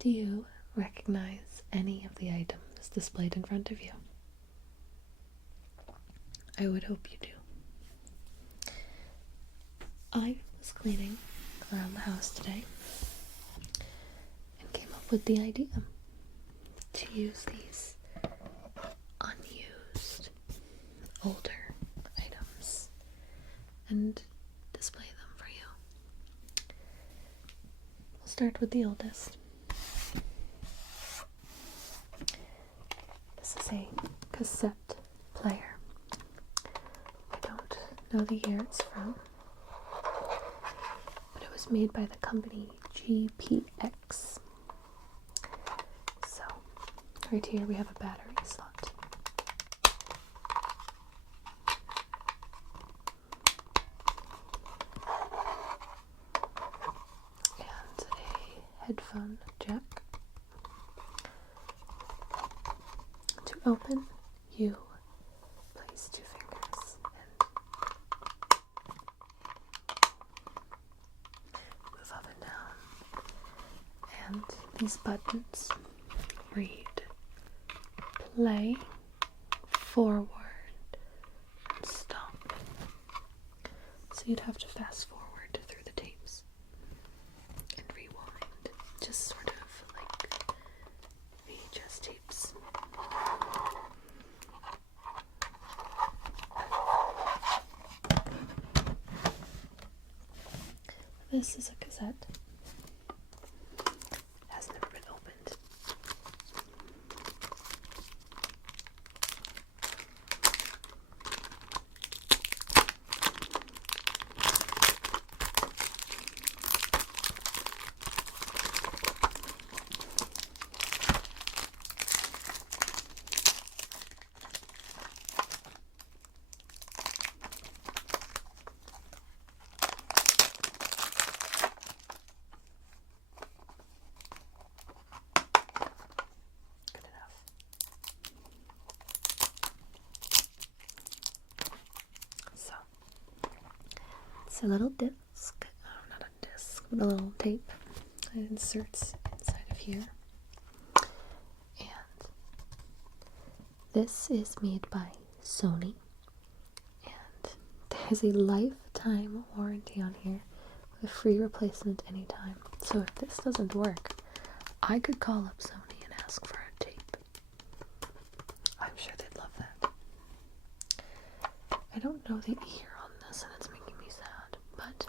Do you recognize any of the items displayed in front of you? I would hope you do. I was cleaning around the house today and came up with the idea to use these unused, older items and display them for you. We'll start with the oldest. This is a cassette player. I don't know the year it's from, but it was made by the company GPX. So, right here we have a battery slot. And a headphone jack. To open, you place 2 fingers and move up and down. And these buttons read play, forward, and stop. So you'd have to fast forward through the tapes and rewind, just sort of like VHS tapes. This is a cassette. Has never been opened. It's a little disc, not a disc, but a little tape that inserts inside of here. And this is made by Sony, and there's a lifetime warranty on here with free replacement anytime. So if this doesn't work, I could call up Sony and ask for a tape. I'm sure they'd love that. I don't know the year on this, and it's making me sad, but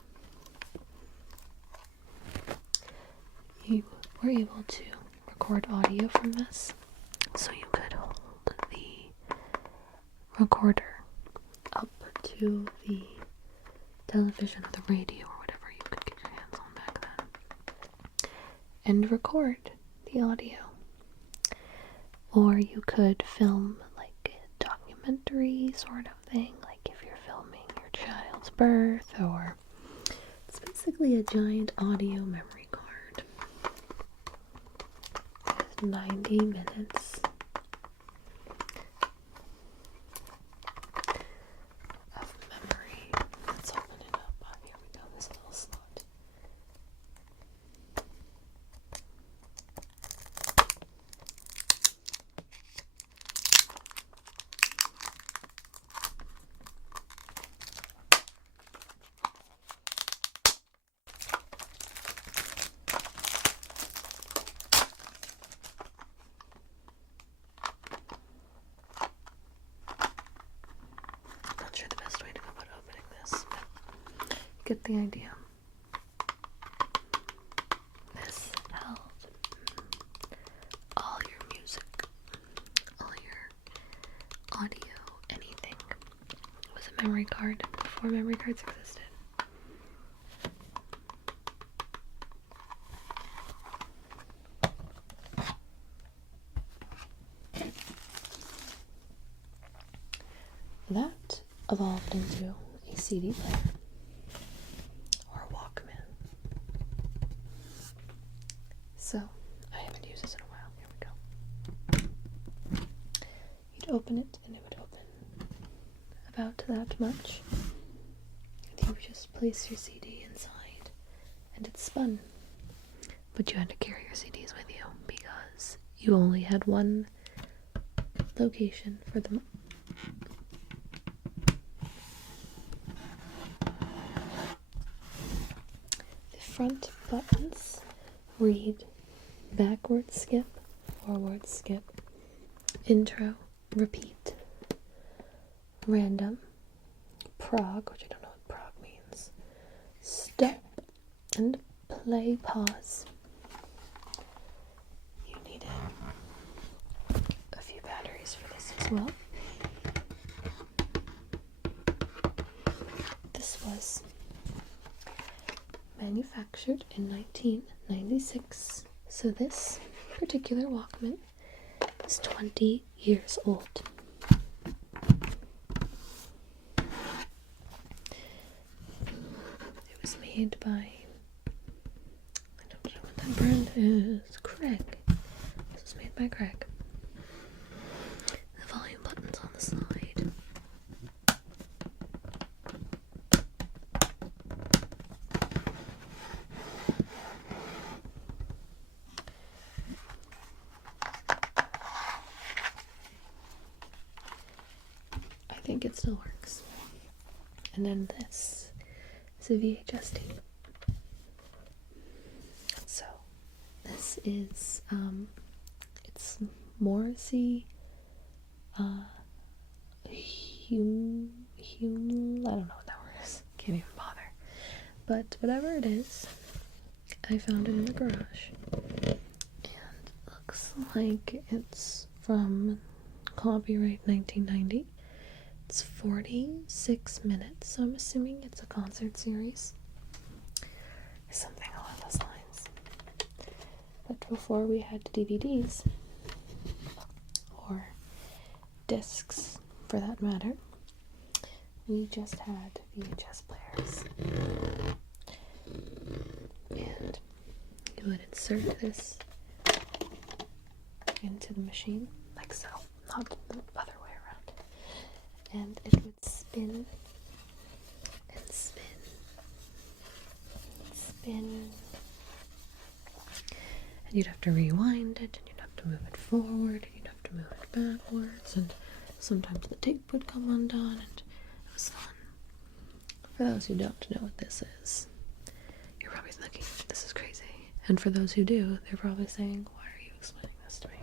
you were able to record audio from this, so you could hold the recorder up to the television or the radio or whatever you could get your hands on back then, and record the audio. Or you could film like a documentary sort of thing, like if you're filming your child's birth, or it's basically a giant audio memory card. 90 minutes of memory. Let's open it up. Oh, here we go, this little slot. Not sure the best way to go about opening this, but get the idea. This held all your music, all your audio, anything. It was a memory card before memory cards existed. That evolved into a CD player or a Walkman. So, I haven't used this in a while. Here we go. You'd open it and it would open about that much. And you would just place your CD inside and it spun. But you had to carry your CDs with you. you only had one location for them. The front buttons read backward skip, forward skip, intro, repeat, random, prog, which I don't know what prog means, stop, and play pause. You needed a few batteries for this as well. This was manufactured in 1996, so this particular Walkman is 20 years old. It was made by, I don't know what that brand is, Craig. This was made by Craig. The volume button's on the side. I think it still works. And then this is a VHS tape. So this is it's Morrissey I don't know what that word is. Can't even bother. But whatever it is, I found it in the garage. And looks like it's from copyright 1990. It's 46 minutes, so I'm assuming it's a concert series. Something along those lines. But before we had DVDs, or discs for that matter, we just had VHS players. And you would insert this into the machine, like so, not the other way around. And it would spin and spin and spin. And you'd have to rewind it, and you'd have to move it forward, and you'd have to move it backwards, and sometimes the tape would come undone, and it was fun. For those who don't know what this is, you're probably thinking, this is crazy. And for those who do, they're probably saying, why are you explaining this to me?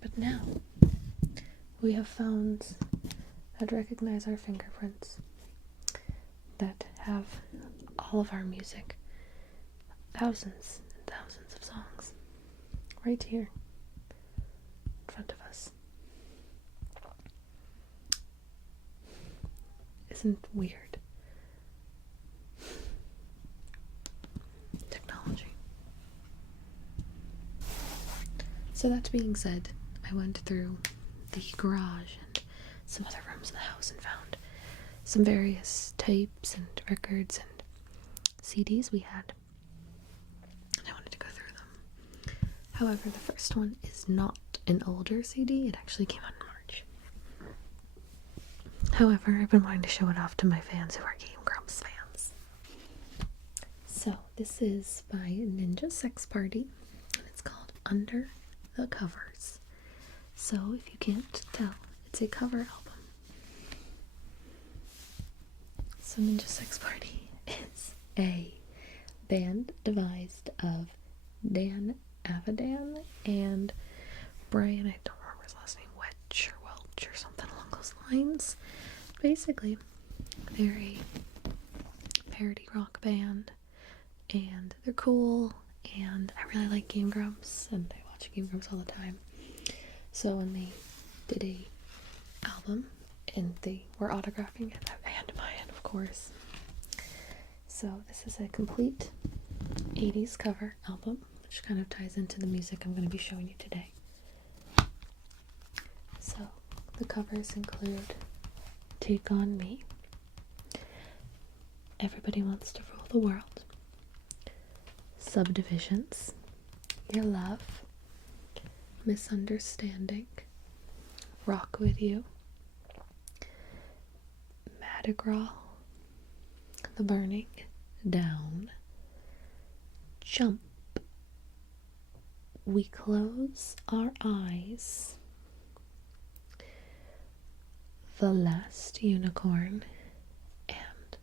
But now, we have phones that recognize our fingerprints, that have all of our music, thousands and thousands of songs, right here in front of us. Isn't weird? Technology. So that being said, I went through the garage and some other rooms in the house and found some various tapes and records and CDs we had. And I wanted to go through them. However, the first one is not an older CD. It actually came out in March. However, I've been wanting to show it off to my fans who are Game Grumps fans. So, this is by Ninja Sex Party, and it's called Under the Covers. So, if you can't tell, it's a cover album. So, Ninja Sex Party is a band devised of Dan Avidan and Brian, I don't remember his last name, Whatcha or Welch or something along those lines. Basically, they're a parody rock band, and they're cool, and I really like Game Grumps, and I watch Game Grumps all the time. So when they did a album, and they were autographing it, I had to buy it, of course. So this is a complete 80s cover album, which kind of ties into the music I'm going to be showing you today. So the covers include Take On Me, Everybody Wants to Rule the World, Subdivisions, Your Love, Misunderstanding, Rock With You, Madagraw, the burning, down, jump. We close our eyes. The last unicorn, and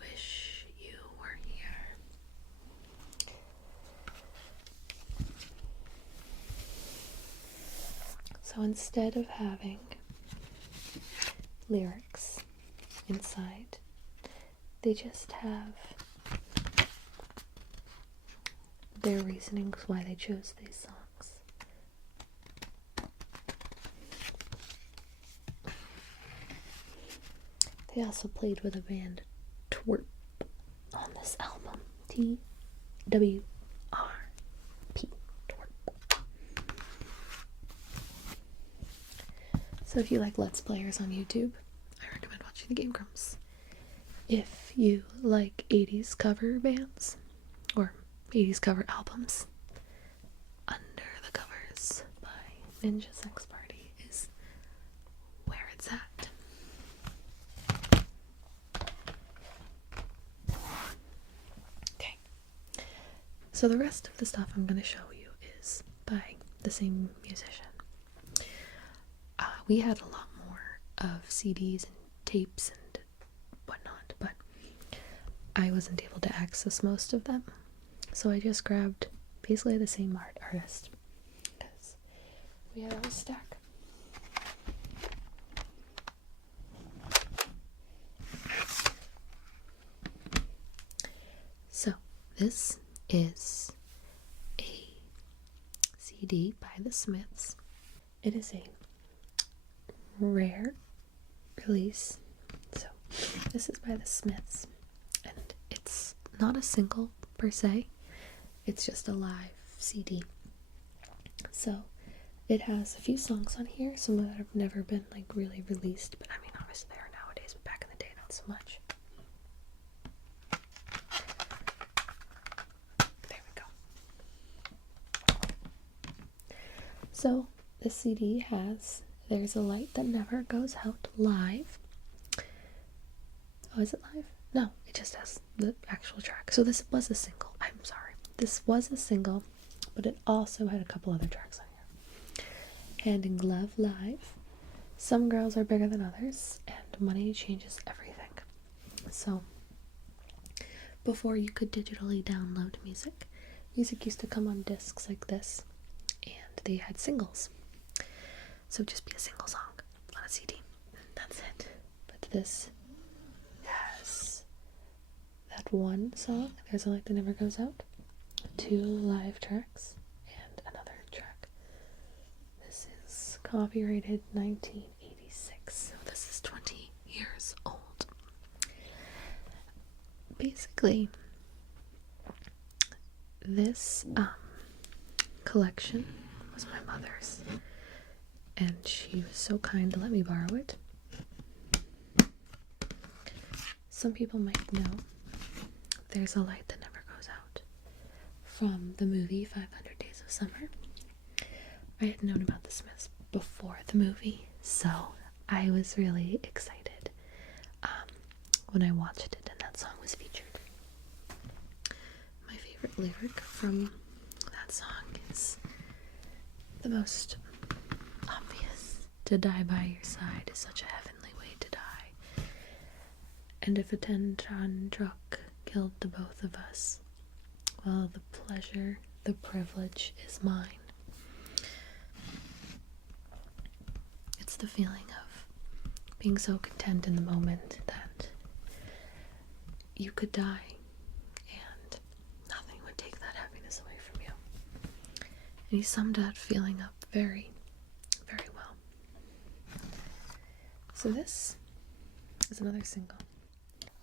wish you were here. So instead of having lyrics inside, they just have their reasonings why they chose these songs. They also played with a band, Twerp, on this album. TWRP. Twerp. So if you like Let's Players on YouTube, I recommend watching the Game Grumps. If you like 80s cover bands, or 80s cover albums, Under the Covers by Ninja Sex Party is where it's at. So the rest of the stuff I'm going to show you is by the same musician. We had a lot more of CDs and tapes and whatnot, but I wasn't able to access most of them. So I just grabbed basically the same artist, because we had a stack. So this is a CD by the Smiths. It is a rare release. So this is by the Smiths, and it's not a single per se, it's just a live CD. So it has a few songs on here, some that have never been like really released, but I mean obviously they are nowadays, but back in the day not so much. So this CD has There's a Light That Never Goes Out live. Oh, is it live? No, it just has the actual track. So this was a single. I'm sorry. This was a single, but it also had a couple other tracks on here. Hand in Glove live. Some Girls Are Bigger Than Others, and Money Changes Everything. So before you could digitally download music used to come on discs like this, and they had singles. So it'd just be a single song on a CD. That's it. But this has that one song, There's a Light That Never Goes Out, 2 live tracks, and another track. This is copyrighted 1986, so this is 20 years old. Basically, this collection was my mother's, and she was so kind to let me borrow it. Some people might know There's a Light That Never Goes Out from the movie 500 Days of Summer. I had known about the Smiths before the movie, so I was really excited when I watched it and that song was featured. My favorite lyric from that song is the most obvious. To die by your side is such a heavenly way to die. And if a 10-ton truck killed the both of us, well, the pleasure, the privilege is mine. It's the feeling of being so content in the moment that you could die and nothing would take that happiness away from you. And he summed that feeling up very, very well. So this is another single.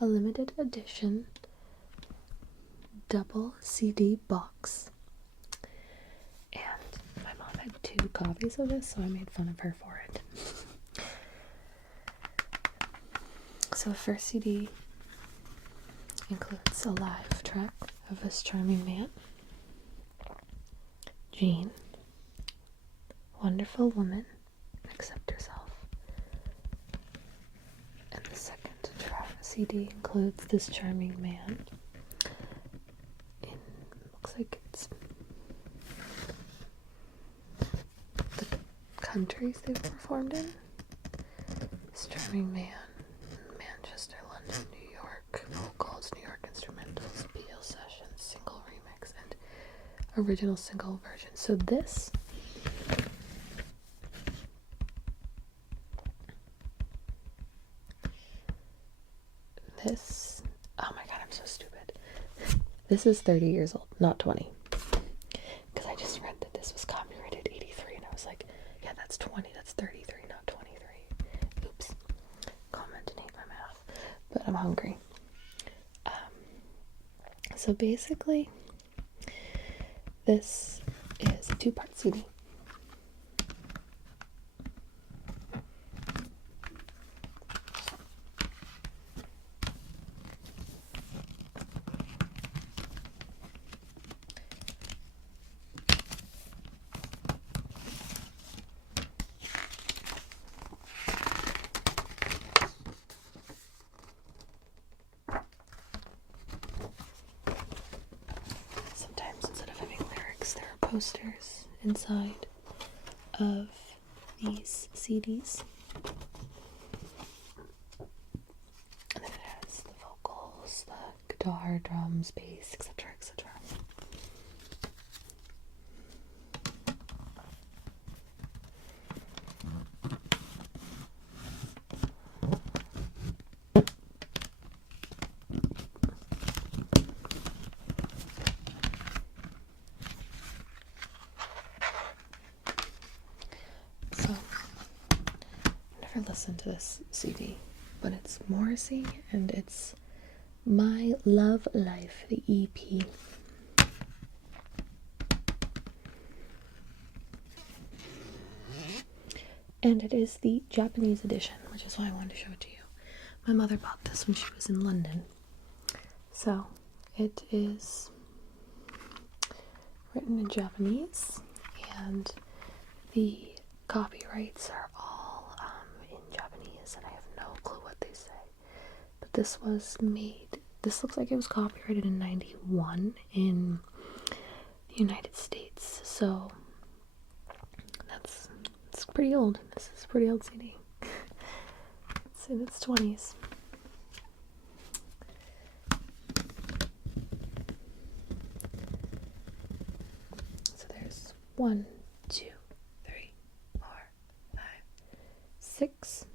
A limited edition double CD box. And my mom had 2 copies of this, so I made fun of her for it. So the first CD includes a live track of this charming man, Jean, Wonderful Woman, Accept Yourself. And the second CD includes this charming man. Looks like it's the countries they've performed in. This charming man, Manchester, London, New York, vocals, New York instrumentals, PL sessions, single remix, and original single version. So this oh my god, I'm so stupid. This is 30 years old, not 20. Because I just read that this was copyrighted 83, and I was like, yeah, that's 20, that's 33, not 23. Oops. Comment and hate my math. But I'm hungry. So basically, this is a 2-part CD. Posters inside of these CDs, and then it has the vocals, the guitar, drums, bass, etc., etc. Listen to this CD, but it's Morrissey and it's My Love Life, the EP. And it is the Japanese edition, which is why I wanted to show it to you. My mother bought this when she was in London. So it is written in Japanese, and the copyrights are all in Japanese, and I have no clue what they say. But this was made, this looks like it was copyrighted in 91 in the United States, so it's pretty old. This is a pretty old CD. It's in its 20s. So there's 1, 2, 3, 4, 5, 6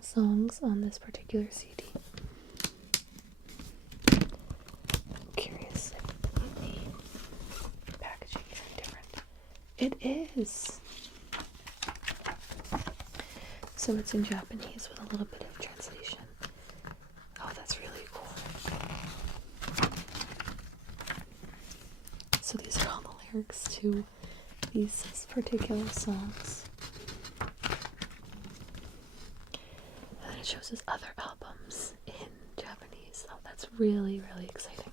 songs on this particular CD. I'm curious if the packaging is any different. It is. So it's in Japanese with a little bit of translation. Oh, that's really cool. So these are all the lyrics to these particular songs. And then it shows his other albums in Japanese. Oh, that's really, really exciting.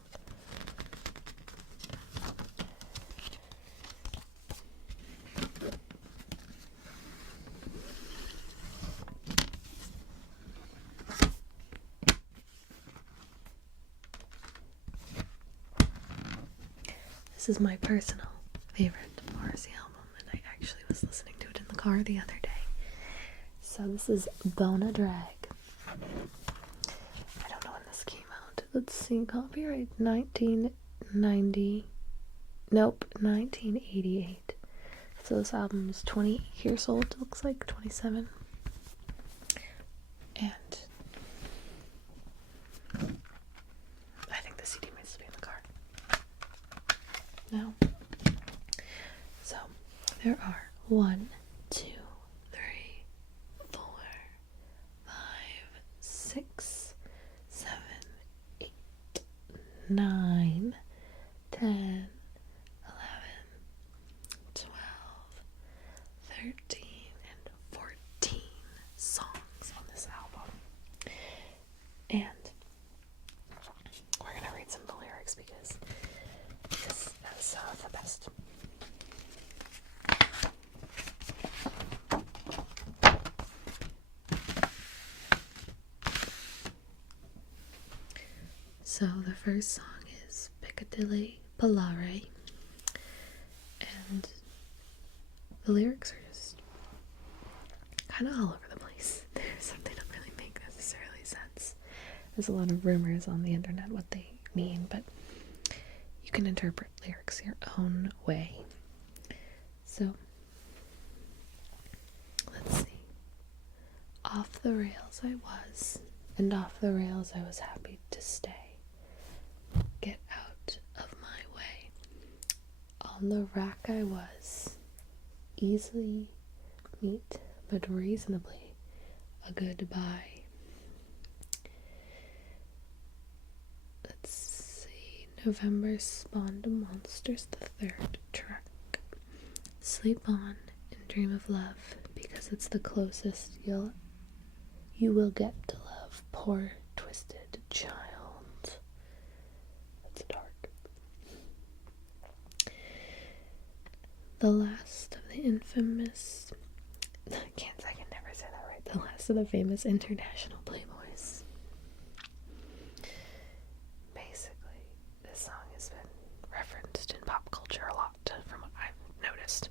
This is my personal favorite Morrissey album, and I actually was listening to it in the car the other day. So this is Bona Drag. I don't know when this came out. Let's see, copyright 1990. Nope, 1988. So this album is 20 years old, it looks like, 27. And I think the CD might still be in the car. No. So there are 1, 2, 3, 4, 5, 6, 7, 8, 9, 10, 11, 12, 13, and 14 songs on this album. And we're gonna read some of the lyrics because this is the best. So the first song is Piccadilly Polare, and the lyrics are just kind of all over the place. They don't really make necessarily sense. There's a lot of rumors on the internet what they mean, but you can interpret lyrics your own way. So, let's see. Off the rails I was, and off the rails I was happy to stay. Get out of my way. On the rack I was, easily meet, but reasonably a goodbye. Let's see. November spawned monsters, the third track. Sleep on and dream of love, because it's the closest you will get to love. Poor twisted child. That's dark. The last of the infamous, I can never say that right. The last of the famous international playboys. Basically, this song has been referenced in pop culture a lot, from what I've noticed.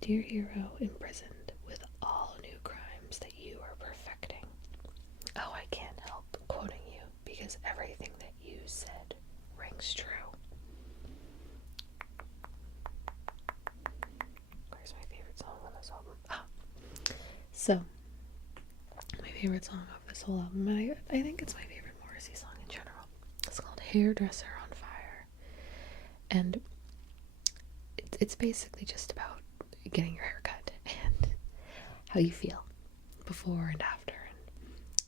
Dear hero, imprisoned with all new crimes that you are perfecting. Oh, I can't help quoting you, because everything that you said rings true. Where's my favorite song on this album? So, my favorite song of this whole album, and I think it's my favorite Morrissey song in general. It's called Hairdresser on Fire. And it's basically just about getting your hair cut and how you feel before and after and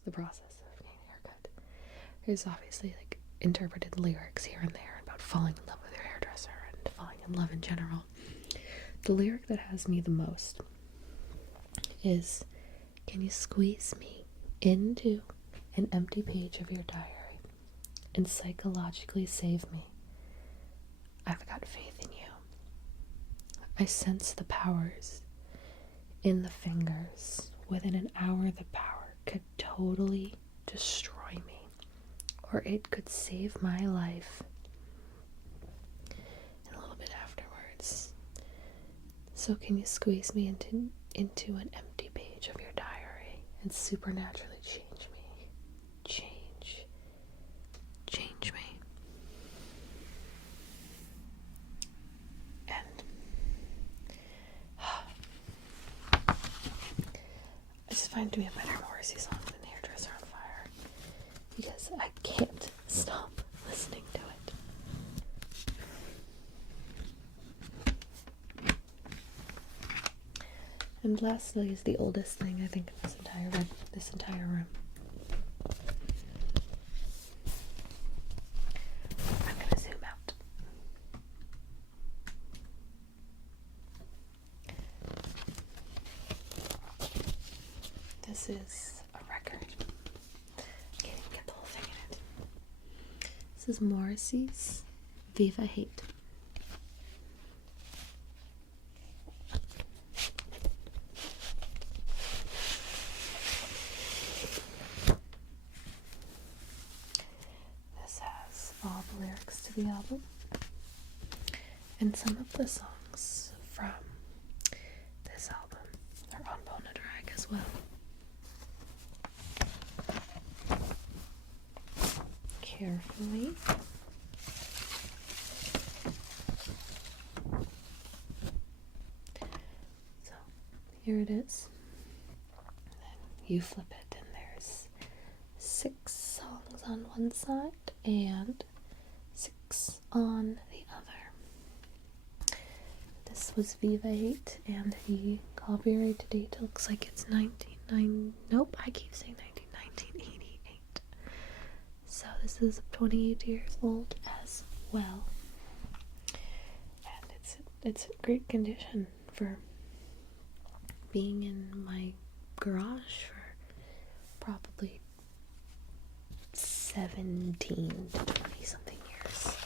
the process of getting a haircut. There's obviously like interpreted lyrics here and there about falling in love with your hairdresser and falling in love in general. The lyric that has me the most is, can you squeeze me into an empty page of your diary and psychologically save me? I've got faith in you. I sense the powers in the fingers. Within an hour, the power could totally destroy me, or it could save my life. And a little bit afterwards. So can you squeeze me into an empty page of your diary and supernaturally change me? Change me. And I just find it to be a better Morrissey song than Hairdresser on Fire, because I can't stop listening to it. And lastly is the oldest thing I think in this entire room. I'm gonna zoom out. This is a record. Can't even get the whole thing in it. This is Morrissey's Viva Hate. This has all the lyrics to the album and some of the songs from this album are on Bonadrag as well. Carefully. So here it is. And then you flip it and there's 6 songs on one side and 6 on the other. This was Viva Hate, and the copyright date looks like it's 1988. So this is 28 years old as well. And it's in great condition for being in my garage for probably 17 to 20 something years.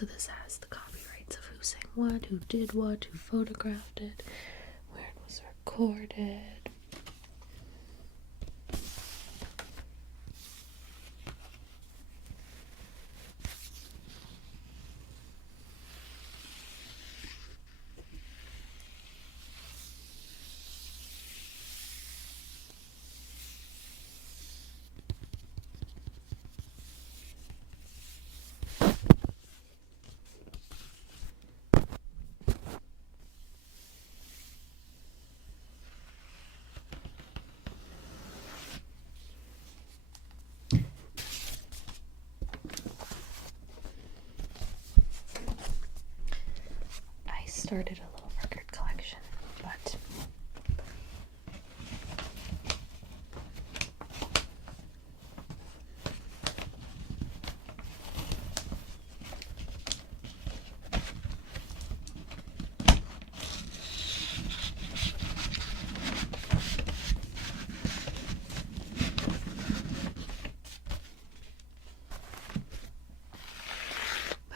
So this has the copyrights of who sang what, who did what, who photographed it, where it was recorded. I started a little record collection, but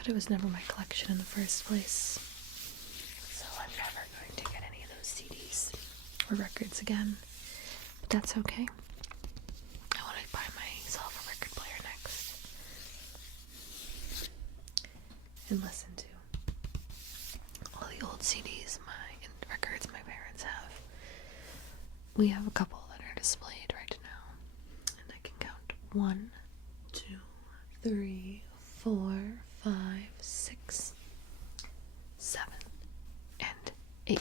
it was never my collection in the first place. So I'm never going to get any of those CDs or records again. But that's okay. I want to buy myself a record player next. And listen to all the old CDs and records my parents have. We have a couple that are displayed right now. And I can count 1, 2, 3, 4, 5, 6, 7, and 8,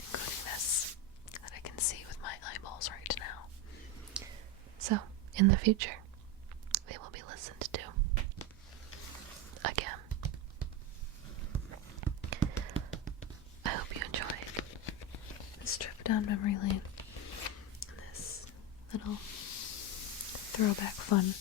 including this that I can see with my eyeballs right now. So, in the future, they will be listened to again. I hope you enjoyed this trip down memory lane and this little throwback fun.